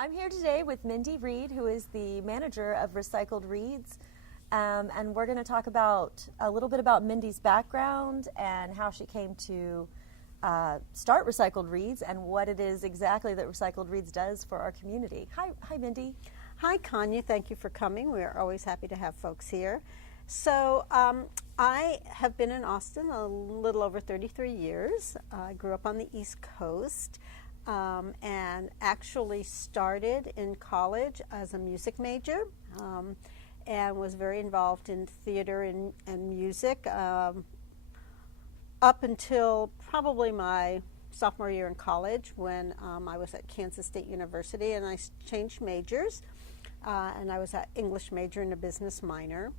I'm here today with Mindy Reed, who is the manager of Recycled Reads, and we're going to talk about a little bit about Mindy's background and how she came to start Recycled Reads and what it is exactly that Recycled Reads does for our community. Hi, Mindy. Hi, Kanya. Thank you for coming. We are always happy to have folks here. So I have been in Austin a little over 33 years. I grew up on the East Coast. And actually started in college as a music major and was very involved in theater and music up until probably my sophomore year in college when I was at Kansas State University, and I changed majors and I was an English major and a business minor.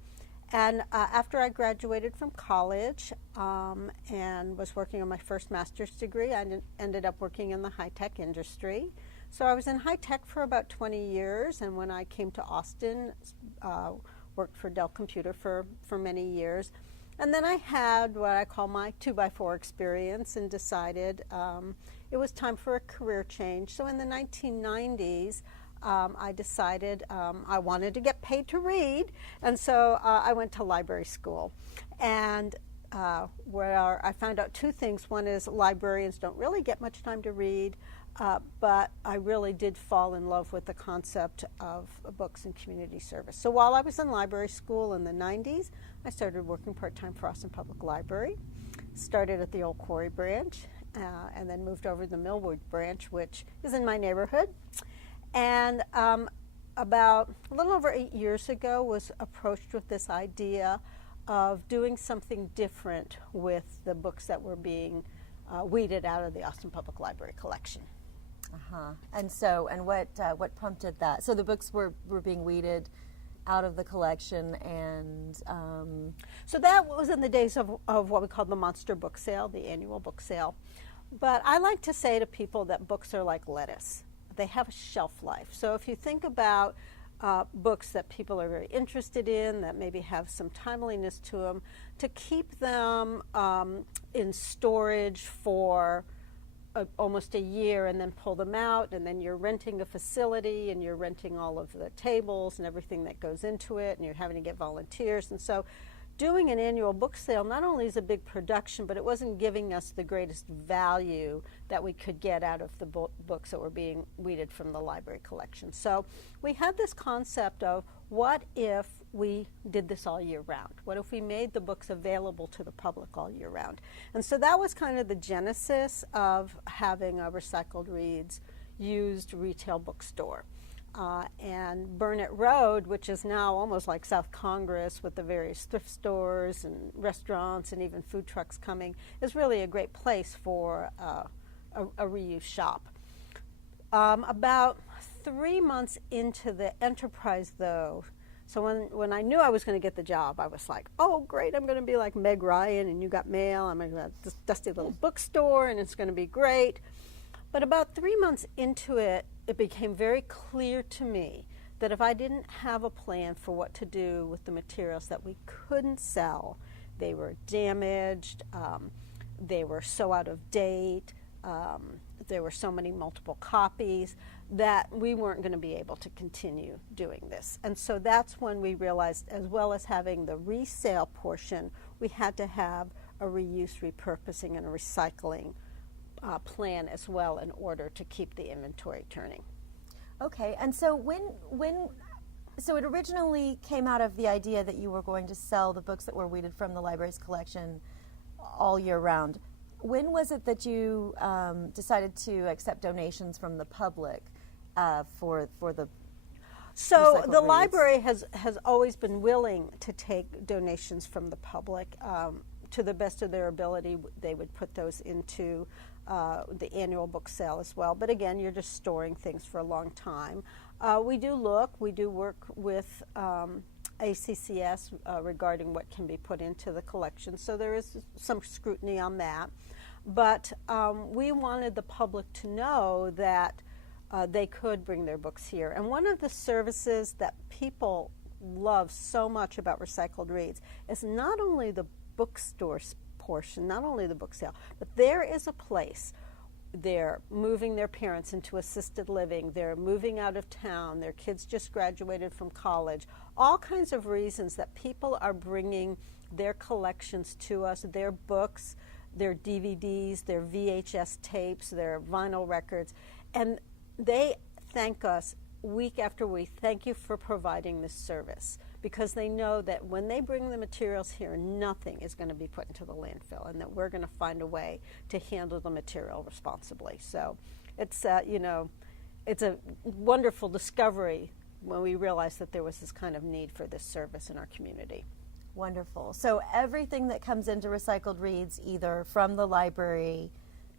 And after I graduated from college and was working on my first master's degree, I ended up working in the high-tech industry. So I was in high-tech for about 20 years, and when I came to Austin, worked for Dell Computer for many years. And then I had what I call my 2x4 experience and decided it was time for a career change. So in the 1990s, I decided I wanted to get paid to read, and so I went to library school. And where I found out two things. One is librarians don't really get much time to read, but I really did fall in love with the concept of books and community service. So while I was in library school in the 90s, I started working part-time for Austin Public Library, started at the Old Quarry branch, and then moved over to the Millwood branch, which is in my neighborhood. And about a little over 8 years ago was approached with this idea of doing something different with the books that were being weeded out of the Austin Public Library collection. And what prompted that? So the books were being weeded out of the collection, and so that was in the days of what we called the monster book sale, the annual book sale. But I like to say to people that books are like lettuce. They have a shelf life. So if you think about books that people are very interested in, that maybe have some timeliness to them, to keep them in storage for almost a year and then pull them out, and then you're renting a facility and you're renting all of the tables and everything that goes into it, and you're having to get volunteers. And so doing an annual book sale not only is a big production, but it wasn't giving us the greatest value that we could get out of the books that were being weeded from the library collection. So we had this concept of, what if we did this all year round? What if we made the books available to the public all year round? And so that was kind of the genesis of having a Recycled Reads used retail bookstore. And Burnett Road, which is now almost like South Congress with the various thrift stores and restaurants and even food trucks coming, is really a great place for a reuse shop. About 3 months into the enterprise, though, so when I knew I was going to get the job, I was like, oh, great, I'm going to be like Meg Ryan and You Got Mail. I'm going to have this dusty little bookstore, and it's going to be great. But about 3 months into it, it became very clear to me that if I didn't have a plan for what to do with the materials that we couldn't sell, they were damaged, they were so out of date, there were so many multiple copies, that we weren't going to be able to continue doing this. And so that's when we realized, as well as having the resale portion, we had to have a reuse, repurposing, and a recycling plan as well in order to keep the inventory turning. Okay, and so so it originally came out of the idea that you were going to sell the books that were weeded from the library's collection all year round. When was it that you decided to accept donations from the public for the So the Reads? library has always been willing to take donations from the public. To the best of their ability, they would put those into the annual book sale as well. But again, you're just storing things for a long time. We do work with ACCS regarding what can be put into the collection. So there is some scrutiny on that. But we wanted the public to know that they could bring their books here. And one of the services that people love so much about Recycled Reads is not only the bookstore portion, not only the book sale, but there is a place they're moving their parents into assisted living, they're moving out of town, their kids just graduated from college, all kinds of reasons that people are bringing their collections to us, their books, their DVDs, their VHS tapes, their vinyl records, and they thank us week after week. Thank you for providing this service, because they know that when they bring the materials here, nothing is going to be put into the landfill, and that we're going to find a way to handle the material responsibly. So it's it's a wonderful discovery when we realized that there was this kind of need for this service in our community. Wonderful. So everything that comes into Recycled Reads, either from the library,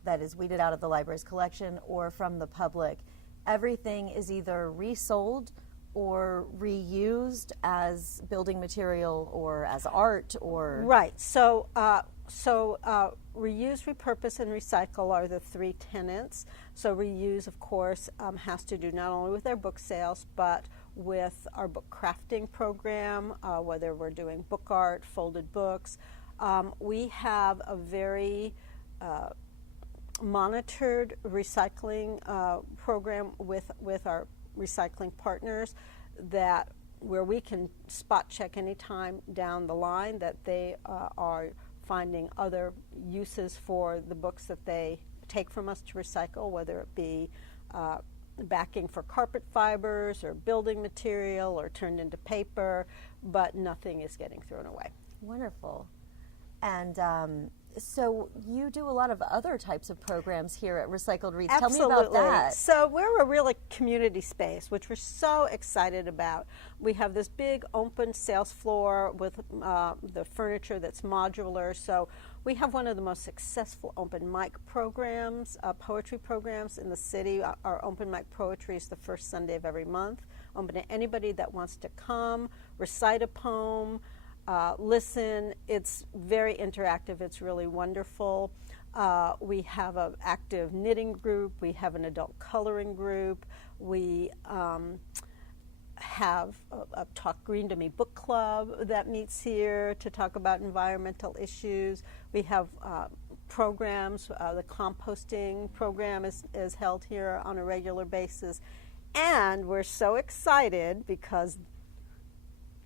that is weeded out of the library's collection, or from the public, everything is either resold or reused as building material or as art, or right. So reuse, repurpose, and recycle are the three tenets. So reuse, of course, has to do not only with our book sales, but with our book crafting program, whether we're doing book art, folded books. We have a very monitored recycling program with our recycling partners, that where we can spot check any time down the line that they are finding other uses for the books that they take from us to recycle, whether it be backing for carpet fibers or building material or turned into paper, but nothing is getting thrown away. Wonderful. And so you do a lot of other types of programs here at Recycled Reads. Absolutely. Tell me about that. So we're a really community space, which we're so excited about. We have this big open sales floor with the furniture that's modular. So we have one of the most successful open mic programs, poetry programs in the city. Our open mic poetry is the first Sunday of every month. Open to anybody that wants to come, recite a poem, listen. It's very interactive. It's really wonderful. We have an active knitting group. We have an adult coloring group. We have a Talk Green to Me book club that meets here to talk about environmental issues. We have programs. The composting program is held here on a regular basis. And we're so excited because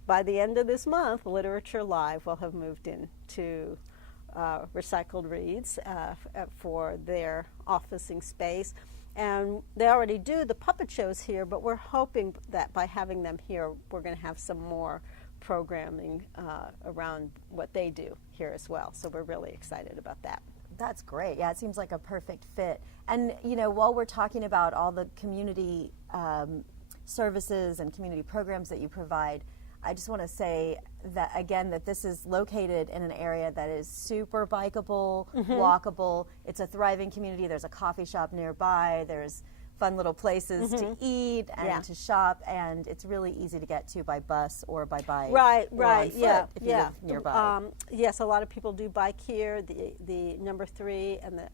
by the end of this month, Literature Live will have moved into Recycled Reads for their officing space. And they already do the puppet shows here, but we're hoping that by having them here, we're going to have some more programming around what they do here as well. So we're really excited about that. That's great. Yeah, it seems like a perfect fit. And, you know, while we're talking about all the community services and community programs that you provide, I just want to say that, again, that this is located in an area that is super bikeable, walkable. It's a thriving community. There's a coffee shop nearby. There's fun little places to eat and to shop, and it's really easy to get to by bus or by bike. Right, or on foot if you live yeah. nearby. Yes, a lot of people do bike here. The number 3 and the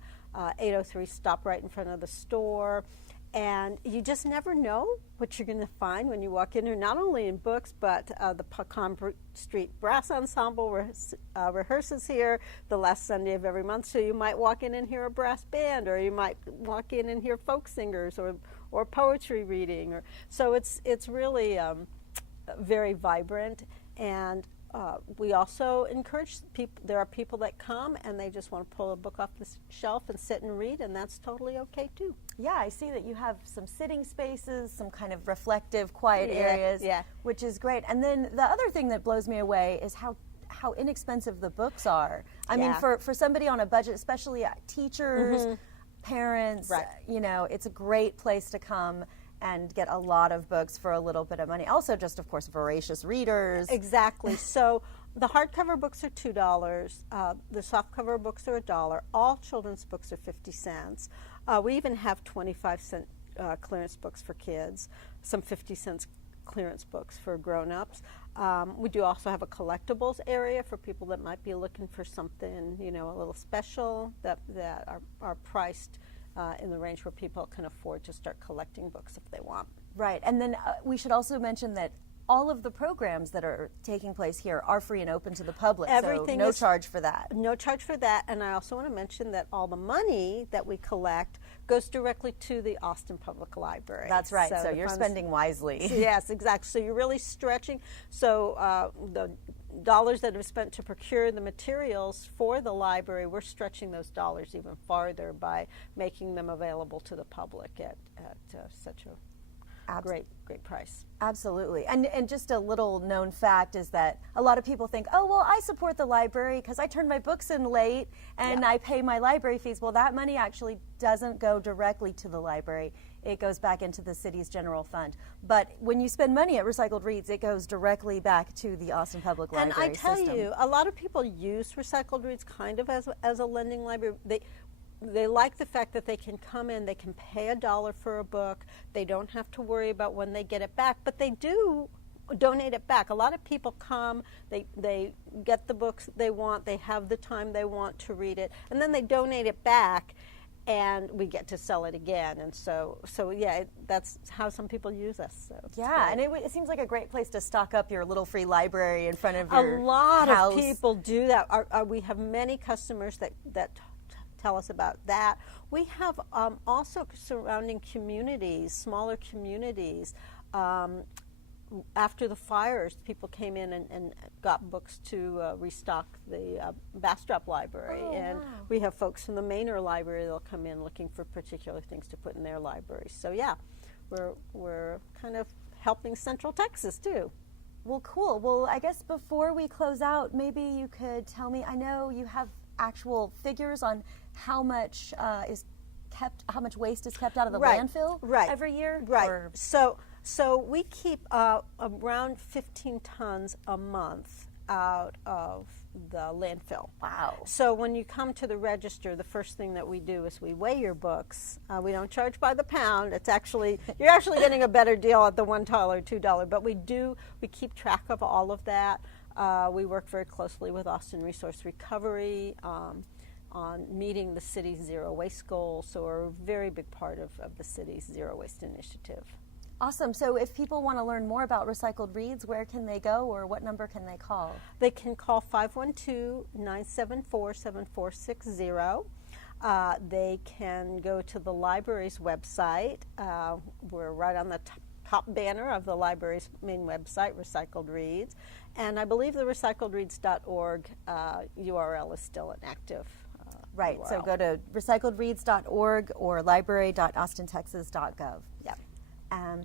803 stop right in front of the store. And you just never know what you're going to find when you walk in here, not only in books, but the Pecan Street Brass Ensemble rehearses here the last Sunday of every month. So you might walk in and hear a brass band, or you might walk in and hear folk singers or poetry reading. So it's really very vibrant. And we also encourage people. There are people that come and they just want to pull a book off the shelf and sit and read, and that's totally okay too. Yeah, I see that you have some sitting spaces, some kind of reflective, quiet areas, which is great. And then the other thing that blows me away is how inexpensive the books are. I mean, for somebody on a budget, especially teachers, parents, you know, it's a great place to come and get a lot of books for a little bit of money. Also, just, of course, voracious readers. Exactly. So the hardcover books are $2. The softcover books are $1. All children's books are 50 cents. We even have 25-cent clearance books for kids, some 50 cents clearance books for grown-ups. We do also have a collectibles area for people that might be looking for something, you know, a little special that are priced in the range where people can afford to start collecting books if they want. Right, and then we should also mention that all of the programs that are taking place here are free and open to the public. Everything so no is charge for that. No charge for that. And I also want to mention that all the money that we collect goes directly to the Austin Public Library. That's right. So the you're funds- spending wisely. Yes, exactly. So you're really stretching. So the dollars that are spent to procure the materials for the library, we're stretching those dollars even farther by making them available to the public at such a great price. Absolutely. And just a little known fact is that a lot of people think, oh, well, I support the library because I turned my books in late and I pay my library fees. Well, that money actually doesn't go directly to the library. It goes back into the city's general fund. But when you spend money at Recycled Reads, it goes directly back to the Austin Public Library And I tell system. you, a lot of people use Recycled Reads kind of as a lending library. They like the fact that they can come in, they can pay $1 for a book, they don't have to worry about when they get it back, but they do donate it back. A lot of people come, they get the books they want, they have the time they want to read it, and then they donate it back, and we get to sell it again. And so yeah, that's how some people use us. So yeah, and it seems like a great place to stock up your little free library in front of your A lot house. of people do that. We have many customers that tell us about that. We have also surrounding communities, smaller communities. After the fires, people came in and got books to restock the Bastrop Library. Oh, and wow. we have folks from the Manor Library that'll come in looking for particular things to put in their libraries. So yeah, we're kind of helping Central Texas too. Well, cool. Well, I guess before we close out, maybe you could tell me, I know you have actual figures on how much how much waste is kept out of the landfill every year? Right. Or? So we keep around 15 tons a month out of the landfill. Wow. So when you come to the register, the first thing that we do is we weigh your books. We don't charge by the pound. It's actually, you're actually getting a better deal at the $1 or $2, but we keep track of all of that. We work very closely with Austin Resource Recovery on meeting the city's zero waste goal. So we're a very big part of the city's zero waste initiative. Awesome. So if people want to learn more about Recycled Reads, where can they go or what number can they call? They can call 512-974-7460. They can go to the library's website. We're right on the top banner of the library's main website, Recycled Reads. And I believe the recycledreads.org URL is still an active Right. URL. So go to recycledreads.org or library.austintexas.gov. Yep.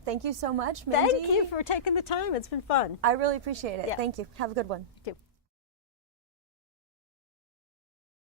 Thank you so much, Mindy. Thank you for taking the time. It's been fun. I really appreciate it. Yeah. Thank you. Have a good one. You too.